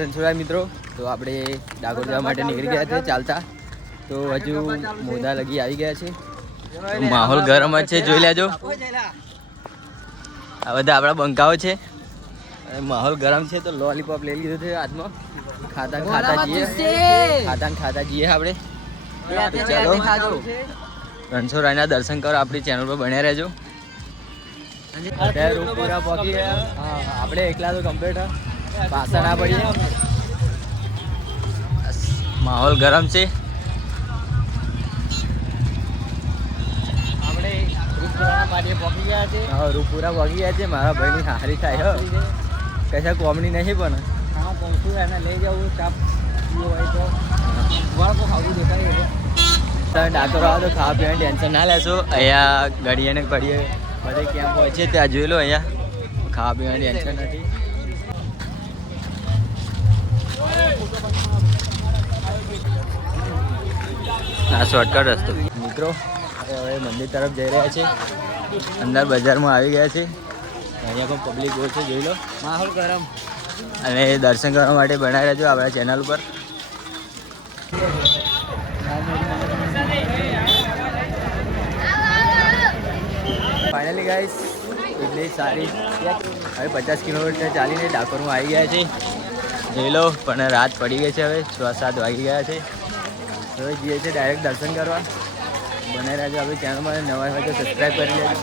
રણછોડરાય મિત્રો. તો આપણે ડાકોર જવા માટે નીકળી ગયા હતા ચાલતા. તો હજુ મોદા લગી આવી ગયા છે. માહોલ ગરમ જ છે, જોઈ લેજો. આ બધા આપણા બંકાઓ છે. માહોલ ગરમ છે તો લોલીપોપ લઈ લીધું છે હાથમાં. ખાતા જઈએ આપણે. ચાલો રણછોડરાયના દર્શન કરો, આપણી ચેનલ પર બન્યા રહેજો. અત્યારે રૂપપુરા પહોંચી ગયા. આપણે એકલા તો કમ્પ્લીટ પાછા ના પડીએ. માહોલ ગરમ છે. આપણે રૂપપુરા પહોંચી ગયા છે. મારા ભાઈની હારી થાય કશા કોમડી નહીં પણ એને લઈ જવું કાપ હોય તો ખાવું દેખાય. તમે ડાકોર આવો તો ખાવા પીવાની ટેન્શન ના લેશો. અહીંયા ઘડીએ ને ઘડીએ બધે કેમ્પ હોય છે, ત્યાં જોઈ લો. અહીંયા ખાવા પીવાની ટેન્શન નથી. આ શોર્ટકટ રસ્તો મિત્રો. હવે મંદિર તરફ જઈ રહ્યા છે. અંદર બજારમાં આવી ગયા છે. અહીંયા પણ પબ્લિક બહુ છે, જોઈ લો. માહોલ ગરમ. અને દર્શન કરવા માટે બનાવી રહેજો આપણા ચેનલ ઉપર. ફાઇનલી ગાઈસ એટલી સારી હવે 50 કિલોમીટર ચાલીને ડાકોરમાં આવી ગયા છે, જોઈ લો. પણ રાત પડી ગઈ છે, હવે 6-7 વાગી ગયા છે. હવે જઈએ છીએ ડાયરેક્ટ દર્શન કરવા. બનાવી રહેજો આપણી ચેનલમાં. નવા હોય તો સબસ્ક્રાઈબ કરી લેજો.